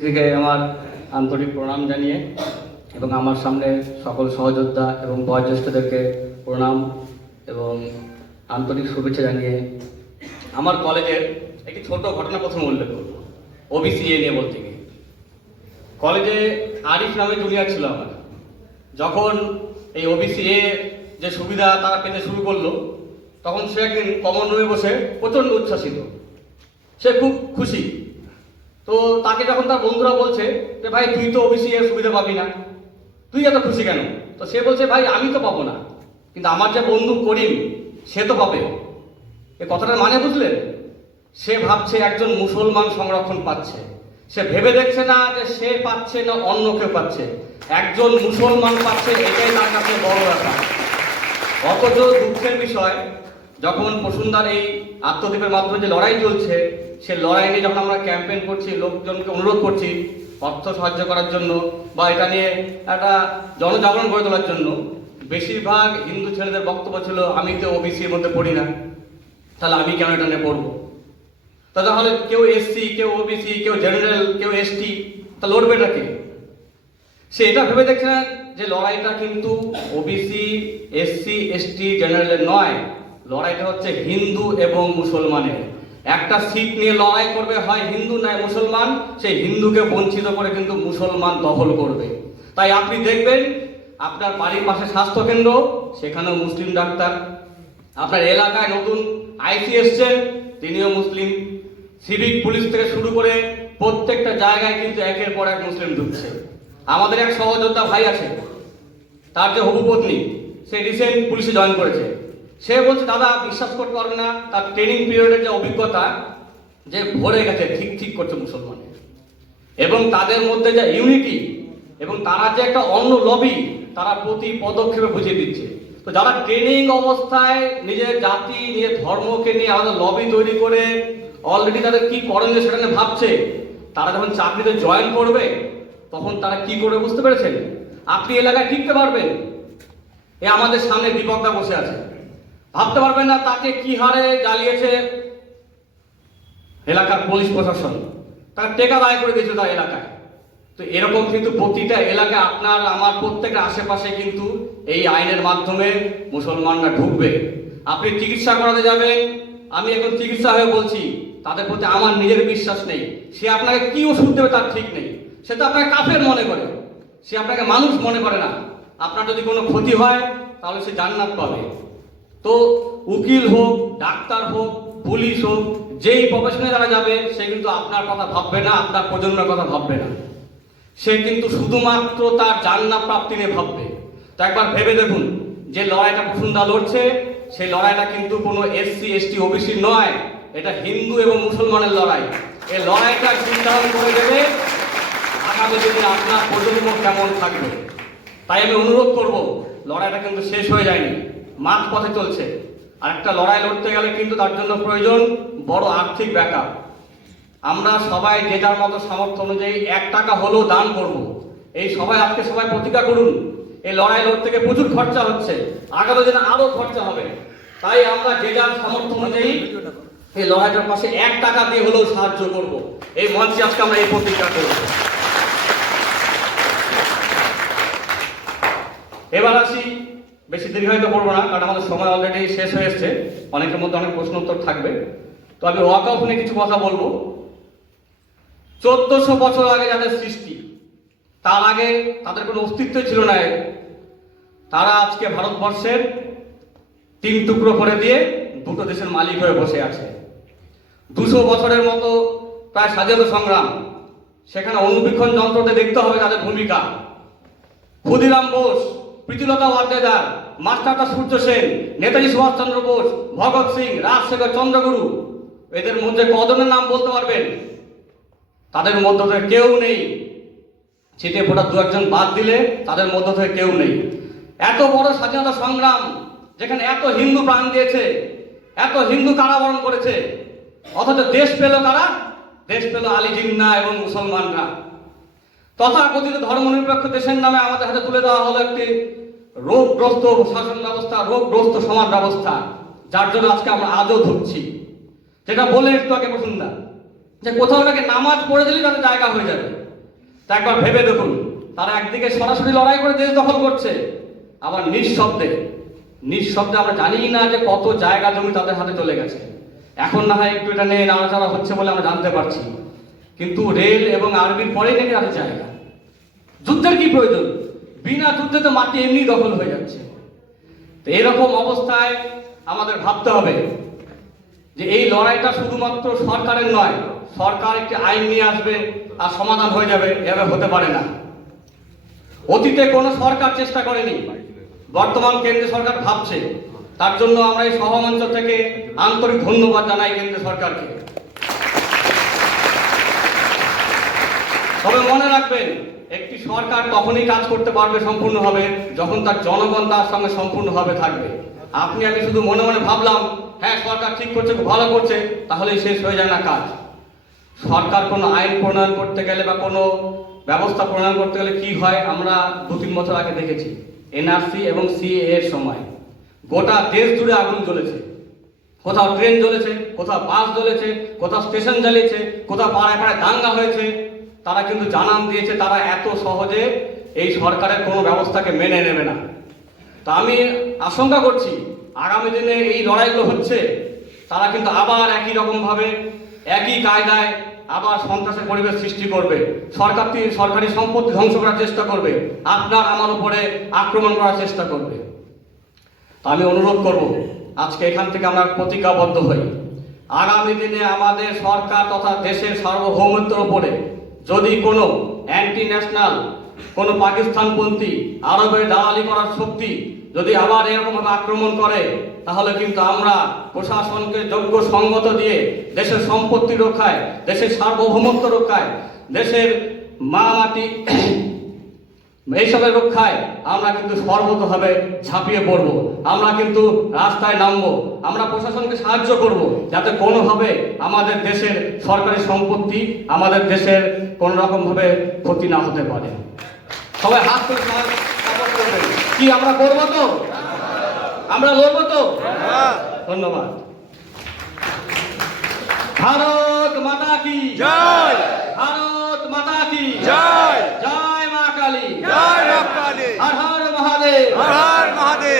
থেকে আমার আন্তরিক প্রণাম জানিয়ে এবং আমার সামনে সকল সহযোদ্ধা এবং বয়োজ্যেষ্ঠদেরকে প্রণাম এবং আন্তরিক শুভেচ্ছা জানিয়ে আমার কলেজের একটি ছোট ঘটনা প্রথমে উল্লেখ করব ওবিসি এ নিয়ে বলতে গিয়ে। কলেজে আরিফ নামে জুনিয়র ছিল আমার। যখন এই ওবিসি এ যে সুবিধা তারা পেতে শুরু করল, তখন সে একদিন কমন রুমে বসে প্রচণ্ড উচ্ছ্বাসিত। সে খুব খুশি। তো তাকে যখন তার বন্ধুরা বলছে যে, ভাই, তুই তো ওবিসি এর সুবিধা পাবি না। তুই এত খুশি কেন? তো সে বলছে, ভাই, আমি তো পাবো না। কিন্তু আমার যে বন্ধু করিম, সে তো পাবে। এ কথাটার মানে বুঝলেন সে ভাবছে একজন মুসলমান সংরক্ষণ পাচ্ছে। সে ভেবে দেখছে না যে সে পাচ্ছে না অন্য কেউ পাচ্ছে। একজন মুসলমান পাচ্ছে, এটাই তার কাছে বড় ব্যাপার। অথচ দুঃখের বিষয় যখন বসুন্ধার এই আত্মদ্বীপের মাধ্যমে যে লড়াই চলছে, সে লড়াই নিয়ে যখন আমরা ক্যাম্পেইন করছি, লোকজনকে অনুরোধ করছি অর্থ সাহায্য করার জন্য বা এটা নিয়ে একটা জনজাগরণ গড়ে তোলার জন্য, বেশিরভাগ হিন্দু ছেলেদের বক্তব্য ছিল, আমি তো ওবিসির মধ্যে পড়ি না, তাহলে আমি কেন এটা নিয়ে পড়ব? তা তাহলে কেউ এসসি কেউ ওবিসি কেউ জেনারেল কেউ এসটি তা লড়বেটা কে? সে এটা ভেবে দেখছে না যে লড়াইটা কিন্তু ওবিসি এসসি এসটি জেনারেলের নয়। লড়াইটা হচ্ছে হিন্দু এবং মুসলমানের। একটা সিট নিয়ে লড়াই করবে, হয় হিন্দু নয় মুসলমান, সেই হিন্দুকে বঞ্চিত করে কিন্তু মুসলমান দখল করবে। তাই আপনি দেখবেন, আপনার বাড়ির পাশে স্বাস্থ্য কেন্দ্র সেখানেও মুসলিম ডাক্তার। আপনার এলাকায় নতুন আইসি এসছেন তিনিও মুসলিম। সিভিক পুলিশ থেকে শুরু করে প্রত্যেকটা জায়গায় কিন্তু একের পর এক মুসলিম ঢুকছে। আমাদের এক সহযোদ্ধা ভাই আছে, তার যে হবু পত্নী, সে রিসেন্ট পুলিশে জয়েন করেছে। সে বলছে, দাদা, বিশ্বাস করতে পারবে না। তার ট্রেনিং পিরিয়ডের যে অভিজ্ঞতা, যে ভরে গেছে, ঠিক ঠিক করছে মুসলমানের। এবং তাদের মধ্যে যে ইউনিটি এবং তারা যে একটা অন্য লবি তারা প্রতি পদক্ষেপে বুঝিয়ে দিচ্ছে। তো যারা ট্রেনিং অবস্থায় নিজের জাতি, নিজের ধর্মকে নিয়ে আলাদা লবি তৈরি করে অলরেডি তাদের কি করণীয় সেটা নিয়ে ভাবছে, তারা যখন চাকরিতে জয়েন করবে, তখন তারা কি করে বুঝতে পেরেছেন? আপনি এলাকায় টিকতে পারবেন। এ আমাদের সামনে দীপকদা বসে আছে। ভাবতে পারবেন না তাকে কি হারে জ্বালিয়েছে এলাকার পুলিশ প্রশাসন। তার টেকা দায় করে দিয়েছে তার এলাকায়। তো এরকম কিন্তু প্রতিটা এলাকায় আপনার, আমার প্রত্যেকের আশেপাশে কিন্তু এই আইনের মাধ্যমে মুসলমানরা ঢুকবে। আপনি চিকিৎসা করাতে যাবেন, আমি এখন চিকিৎসা হয়ে বলছি, তাদের প্রতি আমার নিজের বিশ্বাস নেই। সে আপনাকে কি ওষুধ দেবে তার ঠিক নেই। সে তো আপনাকে কাফের মনে করে। সে আপনাকে মানুষ মনে করে না। আপনার যদি কোনো ক্ষতি হয়, তাহলে সে জান্নাত পাবে। তো উকিল হোক, ডাক্তার হোক, পুলিশ হোক, যেই প্রফেশনে যারা যাবে, সে কিন্তু আপনার কথা ভাববে না, আপনার প্রজন্মের কথা ভাববে না। সে কিন্তু শুধুমাত্র তার জান্নাত প্রাপ্তি নিয়ে ভাববে। তো একবার ভেবে দেখুন, যে লড়াইটা বসুন্ধরা লড়ছে, সেই লড়াইটা কিন্তু কোনো এসসি, এসটি ওবিসি নয়, এটা হিন্দু এবং মুসলমানের লড়াই। এই লড়াইটা চিন্তাধারণ করে দেবে, আগামী দিনে আপনার প্রজন্ম কেমন থাকবে। তাই আমি অনুরোধ করব, লড়াইটা কিন্তু শেষ হয়ে যায়নি। মাঠ পথে চলছে। আর একটা লড়াই লড়তে গেলে কিন্তু তার জন্য প্রয়োজন বড় আর্থিক ব্যাকআপ। আমরা সবাই যে যার মতো সামর্থ্য অনুযায়ী এক টাকা হলেও দান করব। এই সবাই আজকে সবাই প্রতিজ্ঞা করুন, এই লড়াই লড়তে গিয়ে প্রচুর খরচা হচ্ছে, আগামী দিনে আরও খরচা হবে। তাই আমরা যে যার সামর্থ্য অনুযায়ী এই লড়াইটার পাশে এক টাকা দিয়ে হলেও সাহায্য করব। এই মঞ্চে আজকে আমরা এই প্রতিজ্ঞা করব। এবার আসি বেশি দীর্ঘায়িত করব না, কারণ আমাদের সময় অলরেডি শেষ হয়ে এসছে। অনেকের মধ্যে অনেক প্রশ্ন উত্তর থাকবে। তো আমি ওয়াকআফ নিয়ে কিছু কথা বলব। চোদ্দশো বছর আগে যাদের সৃষ্টি, তার আগে তাদের কোনো অস্তিত্ব ছিল না। তারা আজকে ভারতবর্ষের তিন টুকরো করে দিয়ে দুটো দেশের মালিক হয়ে বসে আছে। দুশো বছরের মতো প্রায় স্বাধীনতা সংগ্রাম। সেখানে অনুবীক্ষণ যন্ত্রতে দেখতে হবে তাদের ভূমিকা। ক্ষুদিরাম বোস, প্রীতিলতা ওয়াদ্দেদার মাস্টারদা সূর্য সেন, নেতাজি সুভাষচন্দ্র বোস, ভগৎ সিং, রাজশেখর চন্দ্রগুরু। এদের মধ্যে কজনের নাম বলতে পারবেন? তাদের মধ্য থেকে কেউ নেই। ছিটে ফোটা দু একজন বাদ দিলে তাদের মধ্য থেকে কেউ নেই। এত বড় স্বাধীনতা সংগ্রাম যেখানে এত হিন্দু প্রাণ দিয়েছে, এত হিন্দু কারাবরণ করেছে, অথচ দেশ পেল কারা? দেশ পেল আলী জিন্না এবং মুসলমানরা। তথাকথিত ধর্মনিরপেক্ষ দেশের নামে আমাদের হাতে তুলে দেওয়া হলো একটি রোগগ্রস্ত শাসন ব্যবস্থা, রোগগ্রস্ত সমাজ ব্যবস্থা, যার জন্য আজকে আমরা আজও ধরছি। যেটা বলে একটু আগে বসুন্ধরা যে কোথাও নাকি নামাজ পড়ে দিলেই তাদের জায়গা হয়ে যাবে। তা একবার ভেবে দেখুন, তারা একদিকে সরাসরি লড়াই করে দেশ দখল করছে, আবার নিঃশব্দে নিঃশব্দে আমরা জানি না যে কত জায়গা জমি তাদের হাতে চলে গেছে। এখন না হয় একটু এটা নিয়ে নাড়াচাড়া হচ্ছে বলে আমরা জানতে পারছি। কিন্তু রেল এবং আর্মির পরেই নাকি আছে জায়গা। যুদ্ধের কি প্রয়োজন? বিনা যুদ্ধে তো মাটি এমনি দখল হয়ে যাচ্ছে। তো এরকম অবস্থায় আমাদের ভাবতে হবে যে এই লড়াইটা শুধুমাত্র সরকারের নয়, সরকার একটি আইন নিয়ে আসবে আর সমাধান হয়ে যাবে, এভাবে হতে পারে না। অতীতে কোনো সরকার চেষ্টা করেনি, বর্তমান কেন্দ্রীয় সরকার ভাবছে, তার জন্য আমরা এই সভামঞ্চ থেকে আন্তরিক ধন্যবাদ জানাই কেন্দ্র সরকারকে। তবে মনে রাখবেন, একটি সরকার তখনই কাজ করতে পারবে সম্পূর্ণভাবে যখন তার জনগণ তার সঙ্গে সম্পূর্ণভাবে থাকবে। আপনি আমি শুধু মনে মনে ভাবলাম হ্যাঁ সরকার ঠিক করছে ভালো করছে, তাহলেই শেষ হয়ে যায় না কাজ। সরকার কোনো আইন প্রণয়ন করতে গেলে বা কোনো ব্যবস্থা প্রণয়ন করতে গেলে কি হয়, আমরা দু তিন বছর আগে দেখেছি, এনআরসি এবং সিএ এর সময়। গোটা দেশ জুড়ে আগুন জ্বলেছে। কোথাও ট্রেন জ্বলেছে, কোথাও বাস জ্বলেছে, কোথাও স্টেশন জ্বালিয়েছে কোথাও পাড়ায় পাড়ায় দাঙ্গা হয়েছে। তারা কিন্তু জানান দিয়েছে, তারা এত সহজে এই সরকারের কোনো ব্যবস্থাকে মেনে নেবে না। তা আমি আশঙ্কা করছি, আগামী দিনে এই লড়াইগুলো হচ্ছে, তারা কিন্তু আবার একই রকমভাবে, একই কায়দায় আবার সন্ত্রাসের পরিবেশ সৃষ্টি করবে। সরকার সরকারি সম্পত্তি ধ্বংস করার চেষ্টা করবে, আপনার আমার উপরে আক্রমণ করার চেষ্টা করবে। তা আমি অনুরোধ করব, আজকে এখান থেকে আমরা প্রতিজ্ঞাবদ্ধ হই। আগামী দিনে আমাদের সরকার তথা দেশের সার্বভৌমত্বের উপরে যদি কোনো অ্যান্টি ন্যাশনাল কোনো পাকিস্তানপন্থী আরবের দালালি করার শক্তি যদি আবার এরকমভাবে আক্রমণ করে, তাহলে কিন্তু আমরা প্রশাসনকে যোগ্য সঙ্গত দিয়ে দেশের সম্পত্তি রক্ষায়, দেশের সার্বভৌমত্ব রক্ষায়, দেশের মা মাটি এইসবের রক্ষায় আমরা কিন্তু সর্বতভাবে ঝাঁপিয়ে পড়ব। আমরা কিন্তু রাস্তায় নামবো। আমরা প্রশাসনকে সাহায্য করব যাতে কোনোভাবে আমাদের দেশের সরকারি সম্পত্তি আমাদের দেশের কোনো রকমভাবে ক্ষতি না হতে পারে। সবাই হাত করে করবেন। কি আমরা করব তো? আমরা লড়বো তো? ধন্যবাদ। ভারত মাতা কি? জয়! মহাদেব।